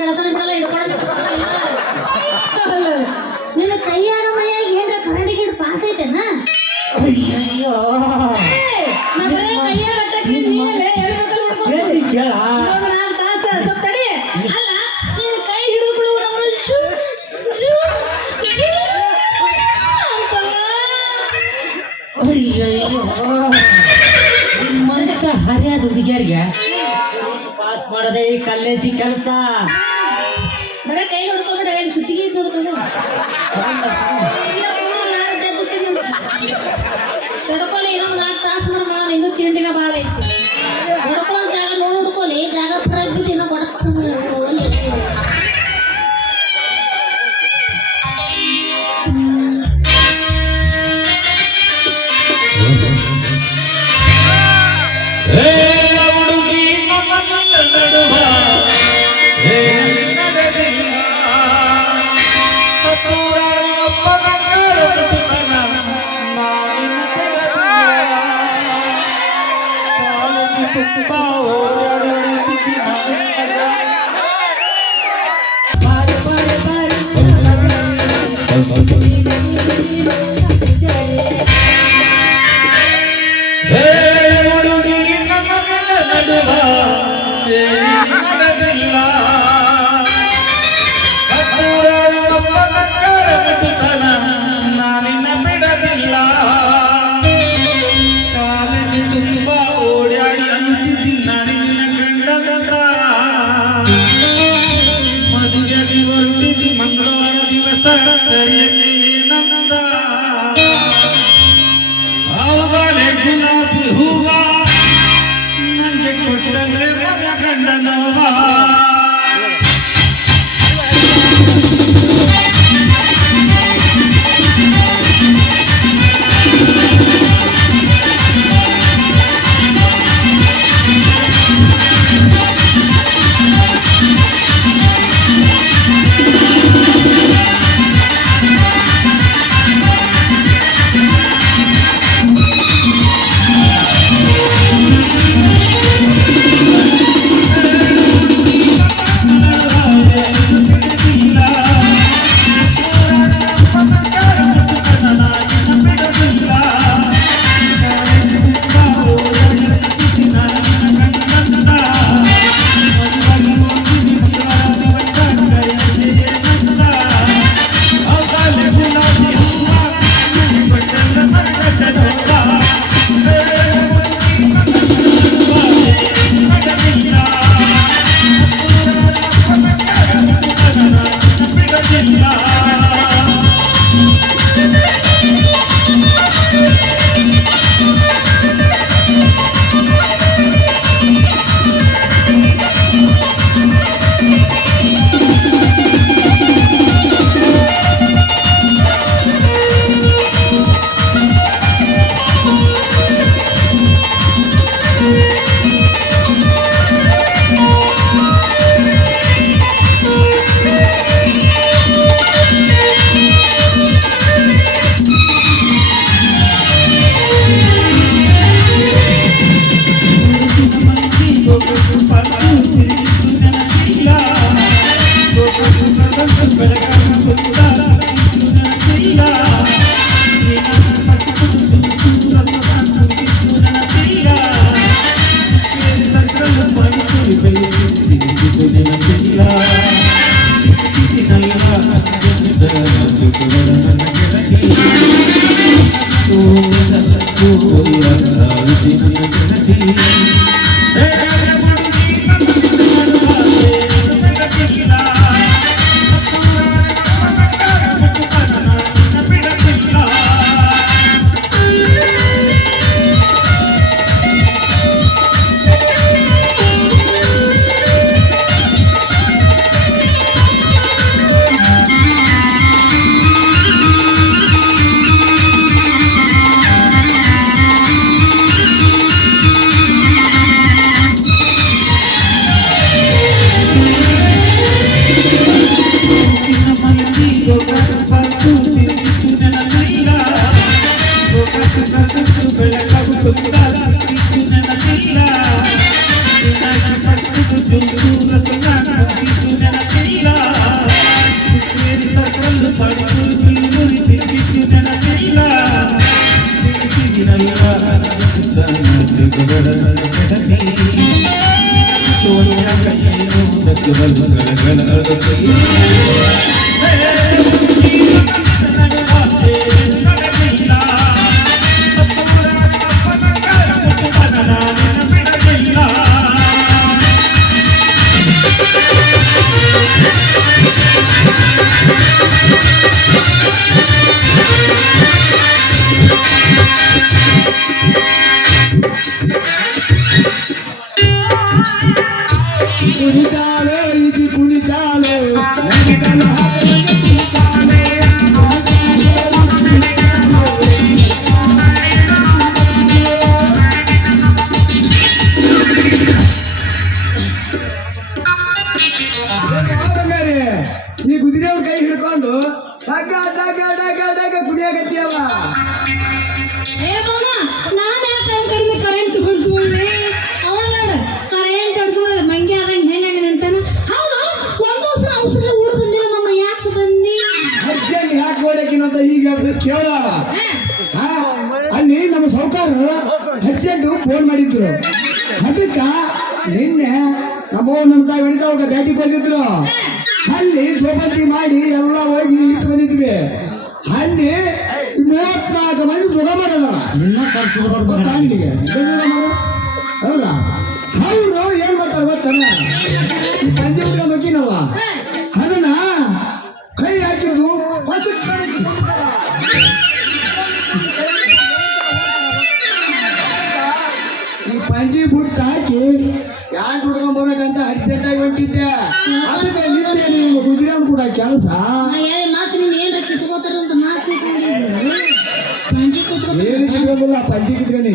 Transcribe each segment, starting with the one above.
ಬೆಳತನ ಬಿಡಲ್ಲ ಹಿಡ್ಕೊಳ್ಳೋದು ನಿನ್ನ ಕೈಯಾಗ ಮೈಯಾಗ ಏನ್ರ ಕರಡಿ ಗಿಡ ಪಾಸ್ ಐತೆನ ಅಯ್ಯಯ್ಯೋ ನಾ ಬರೇ ಕೈಯಾಗ ಅಟ್ಟಕ್ಕೆ ನೀವಲ್ಲೇ ಹೇಳ್ಬೇಕಲ್ಲ ಹಿಡ್ಕೊಂಡು ಕೇಳ 4 ತಾಸ ಸ್ವಲ್ಪ ತಡಿ ಅಲ್ಲ ನಿನ್ನ ಕೈ ಹಿಡಿದು ನಮ್ಮ ಶೂ ಶೂ ಅಂತಲ್ಲ ಅಯ್ಯಯ್ಯೋ ನಿಮ್ಮಂತ ಹರಿಯಾದ ಹುಡುಗಿಯರಿಗೆ ಪಾಸ್ ಮಾಡದೆ ಈ ಕಾಲೇಜಿ ಕೆಲಸ ಬರೇ ಕೈ ಹಿಡ್ಕೊಂಡ್ಬಿಡ ಎಲ್ಲಿ ಸುತ್ತಿಗೆ ನೋಡ್ಕೊಂಡು ಹಿಡ್ಕೊಳ್ಳಿ ಇನ್ನೊಂದು 4 ತಾಸು ನಮ್ಮ ಇನ್ನೂ ತಿಂಡಿನ ಭಾಳ ಐತಿ ಹಿಡ್ಕೊಳ್ಳೋ ಜಾಗ ನೋಡಿ ಹಿಡ್ಕೊಳ್ಳಿ ಜಾಗ ಪುರಾಗಿ ಬಿದ್ದು ಇನ್ನೂ ಕೊಡಕ್ಕೆ ಮಂಗಳವಾರ ದಿವಸ ಏನಂದ ಅವಳೆ ಗುಲಾಬಿ ಹೂವ ನನಗೆ ಕೊಟ್ಟರೆ ಮಗ ಗಂಡನವ ಕುಣಿತಾಳೆ ಇದು ಕುಣಿತಾಳೆ ಈ ಕುದುರೆಯವ್ರ ಕೈ ಹಿಡ್ಕೊಂಡು ಡಗ ಡಗ ಡಗ ಡಗ ಕುಡಿಯಾಕತ್ತೀಯವ ಏ ಮಾಮ ನಾನು ಯಾಕೆ ಕಡಿಮೆ ಕರೆಂಟ್ ಹೊಡ್ಸ್ಕೊಂಡ್ರಿ ಅವ ನೋಡು ಕರೆಂಟ್ ಹೊಡ್ಸ್ಕೊಂಡ್ರೆ ಮಂಗೆ ಆದಂಗೆ ಹೆಂಗೆ ಅಂತಾನ ಹೌದು ಒಂದು ವರ್ಷ ಔಷಧ ಉಳು ಬಂದಿಲ್ಲ ಮಮ್ಮ ಯಾಕೆ ಬಂದಿ ಅಜ್ಜಂಗೆ ಯಾಕೆ ಓಡಕಿನಂತ ಈಗ ಹೇಳ್ದು ಕೇಳ ಅಲ್ಲಿ ನಮ್ಮ ಸೌಕಾರರು ಅಜ್ಜಂಟು ಫೋನ್ ಮಾಡಿದ್ರು ಅದಕ್ಕ ನಿನ್ನೆ ನಮ್ಮ ತಾಯಿ ಹೊಡಿತಾವಾಗ ಬ್ಯಾಟಿಗೆ ಹೋಗಿದ್ರು ಅಲ್ಲಿ ಸೋಪತಿ ಮಾಡಿ ಎಲ್ಲ ಹೋಗಿ ಇಟ್ಟು ಬಂದಿದ್ವಿ ಅಲ್ಲಿ 34 ಮಂದಿ ಸುಖ ಮಾಡೋದಾರ ನಿನ್ನ ಕರ್ಸ್ಬಿಡೋದು ಹೌದಾ ಅವರು ಏನ್ ಮಾಡ್ತಾರೆ ಗೊತ್ತಾನ ಈ ಪಂಚೆ ಉಟ್ಕೊಂಡು ಹೋಗಿನವ ಅದನ್ನ ಕೈ ಹಾಕಿದ್ದು ಹೊಸಕ್ ಕಡೆ ಇಟ್ಕೊಂಡ್ಬಿಟ್ಟಾರ. ಈ ಪಂಚಿ ಬುಟ್ಟ ಹಾಕಿ ಯಾರು ಹುಡ್ಕೊಂಡ್ ಬರ್ಬೇಕಂತ ಅರ್ಜೆಂಟ್ ಆಗಿ ಹೊಂಟಿದ್ದೆ ಅದಕ್ಕೆ ನಿನ್ನೆ ನೀವು ಕುದುರೆ ಕೂಡ ಕೆಲಸ ಮಾತು ನೀನು ಏನ್ರ ಕಿತ್ಕೋತಾರ ಅಂತ ಮಾತು ಪಂಚಿ ಕೂತ್ಕೋತಾರ ಏನು ಸಿಗೋದಿಲ್ಲ ಪಂಚಿ ಕಿತ್ಕೊಂಡು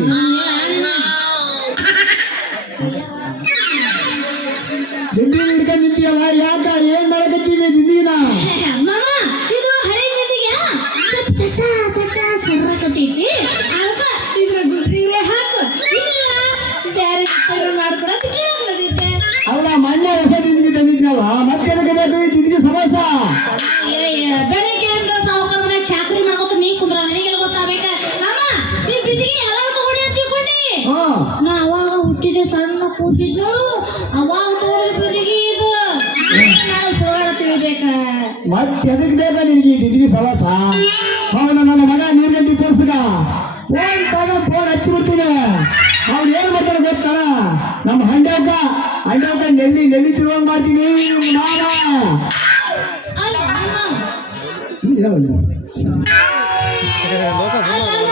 ದಿಂಡಿ ಹಿಡ್ಕೊಂಡು ನಿಂತಿಯಲ್ಲ ಯಾಕ ಏನ್ ಮಾಡಕತ್ತೀವಿ ದಿಂಡಿನ ಮಾಮ ಇದು ಹಳೆ ಗಂಟಿಗೆ ತಟ್ಟ ತಟ್ಟ ಸರ್ರ ಕಟ್ಟೈತಿ ಅದಕ್ಕ ಇದ್ರ ಗುಸ್ರಿಗ್ರೆ ಹಾಕು ಇಲ್ಲ ಬೇರೆ ಮಾಡ್ಕೊಡಕ್ಕೆ ಬಂದಿದ್ದೆ ಅಲ್ಲ ಮೊನ್ನೆ ಹೊಸ ದಿಂಡಿಗೆ ತಂದಿದ್ನಲ್ಲ ಮತ್ತೆ ಅದಕ್ಕೆ ಬೇಕು ಈ ದಿಂಡಿಗೆ ಸಮೋಸ ಬೆಳಗ್ಗೆ ಅಂತ ಸಾವುಕಾರ ಮನೆ ಚಾಕರಿ ಮಾಡ್ಕೊತ ನೀ ಕುಂದ್ರ ನನಗೆಲ್ಲ ಗೊತ್ತಾಗಬೇಕ ಮಾಮ ನೀ ಬಿದಿಗೆ ಯಾವಾಗ ತಗೊಂಡಿ ಅಂತ ತಿಳ್ಕೊಂಡಿ ನಾ ಅವಾಗ ಹುಟ್ಟಿದೆ ಸಣ್ಣ ಕೂತಿದ್ ನೋಡು ಅವಾಗ ತಗೊಂಡಿದ್ ಬಿದಿಗೆ ಇದು ನಾನು ಸೋಳ ತಿಳಿಬೇಕ ಮತ್ತೆ ಎದಕ್ ಬೇಕಾ ನಿನಗೆ ಈ ದಿಂಡಿಗೆ ಸಮೋಸ ಅವನು ನನ್ನ ಮಗ ನೀರ್ಗಂಟಿ ತೋರ್ಸಿದ ಫೋನ್ ತಗ ಫೋನ್ ಹಚ್ಚಿಬಿಡ್ತೀನಿ ಅವ್ನು ಏನ್ ಮಾಡ್ತಾನೆ ಗೊತ್ತಾನ ನಮ್ಮ ಹಂಡವ್ಕ ನೆಲ್ಲಿ ತಿರುವಂಗ್ ಮಾಡ್ತೀನಿ ಮಾವ ಅಲ್ಲ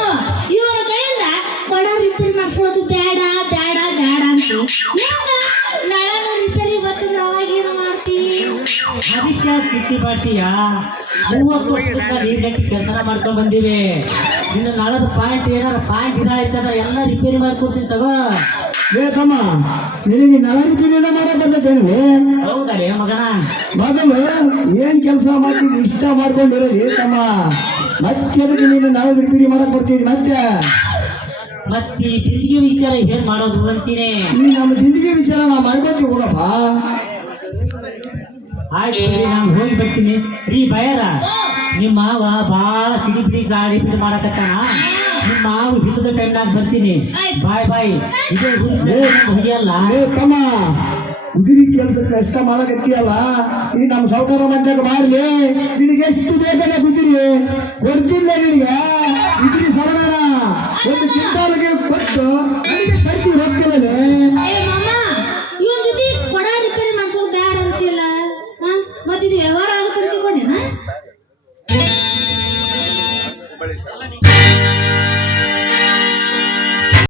ಇವನ ಕಡೆಯಿಂದ ಕೊಡ ರಿಪೇರಿ ಮಾಡ್ಸೋದು ಬೇಡ ಬೇಡ ಬೇಡ ಅಂತ ನಳನು ರಿಪೇರಿ ಬರ್ತದೆ ಅವಾಗ ಏನು ಮಾಡ್ತೀವಿ ಅದಕ್ಕೆ ಸಿಟ್ಟಿ ಪಾರ್ಟಿಯ 30 ವರ್ಷದಿಂದ ನೀರ್ಗಟ್ಟಿ ಕೆಲಸ ಮಾಡ್ಕೊಂಡ್ ಬಂದೀವಿ ಇನ್ನು ನಳದ ಪಾಯಿಂಟ್ ಏನಾರ ಪಾಯಿಂಟ್ ಇದಾಯ್ತದ ಎಲ್ಲ ರಿಪೇರಿ ಮಾಡ್ಕೊಡ್ತೀನಿ ತಗೋ ಬೇಕಮ್ಮ ನಿನಗೆ ನಳ ರಿಪೇರಿನ ಮಾಡಕ್ ಬರ್ತೈತೇನ್ರಿ ಹೌದಾ ಮಗನ ಮೊದಲು ಏನ್ ಕೆಲಸ ಮಾಡ್ತೀನಿ ಇಷ್ಟ ಮಾಡ್ಕೊಂಡಿರಲಿ ತಮ್ಮ ಮತ್ತೆ ಅದಕ್ಕೆ ನೀನು ನಳ ರಿಪೇರಿ ಮಾಡಕ್ ಬರ್ತೀನಿ ಮತ್ತೆ ಈ ಬಿಂದಿಗೆ ವಿಚಾರ ಏನ್ ಮಾಡೋದು ಅಂತೀನಿ ಈ ನಮ್ಮ ಜಿಂದಗಿ ವಿಚಾರ ನಾವು ಮಾಡ್ಕೊತೀವಿ ಹುಡಪ್ಪ ಆಯ್ತು ನಾನು ಹೋಗಿ ಬರ್ತೀನಿ ರೀ ಬಯರ ನಿಮ್ಮ ಮಾವ ಭಾಳ ಸಿಡಿ ಗಾಡಿ ಬಿಟ್ಟು ಮಾಡಕತ್ತಾನ ನಿಮ್ಮ ಮಾವು ಹಿಡಿದ ಟೈಮ್ನಾಗ ಬರ್ತೀನಿ ಬಾಯ್ ಬಾಯ್ ಇದೇ ಹೋಗಿಯಲ್ಲ ಏ ತಮ್ಮ ಉದಿರಿ ಕೆಲಸ ಕಷ್ಟ ಮಾಡಕತ್ತೀಯಲ್ಲ ಈ ನಮ್ಮ ಸೌಕರ ಮಧ್ಯಾಗ ಮಾಡ್ಲಿ ನಿನಗೆ ಎಷ್ಟು ಬೇಕಲ್ಲ ಗುದಿರಿ ಕೊಡ್ತಿಲ್ಲ ನಿನಗೆ ಉದಿರಿ ಸವಣನ ಒಂದು ಚಿಂತಾಲಿಗೆ ಕೊಟ್ಟು ನನಗೆ ಖರ್ಚು ಹೋಗ್ತಿಲ್ಲನೆ ಏ ಮಾಮ ಇವನ್ ಜೊತೆ ಕೊಡ ರಿಪೇರಿ ಮಾಡ್ಸೋದು ಬೇಡ ಅಂತಿಲ್ಲ ಮತ್ತೆ ಇದು ವ್ಯವಹಾರ ಆಗುತ್ತೆ ಅಂತಿಕೊಂಡೇನ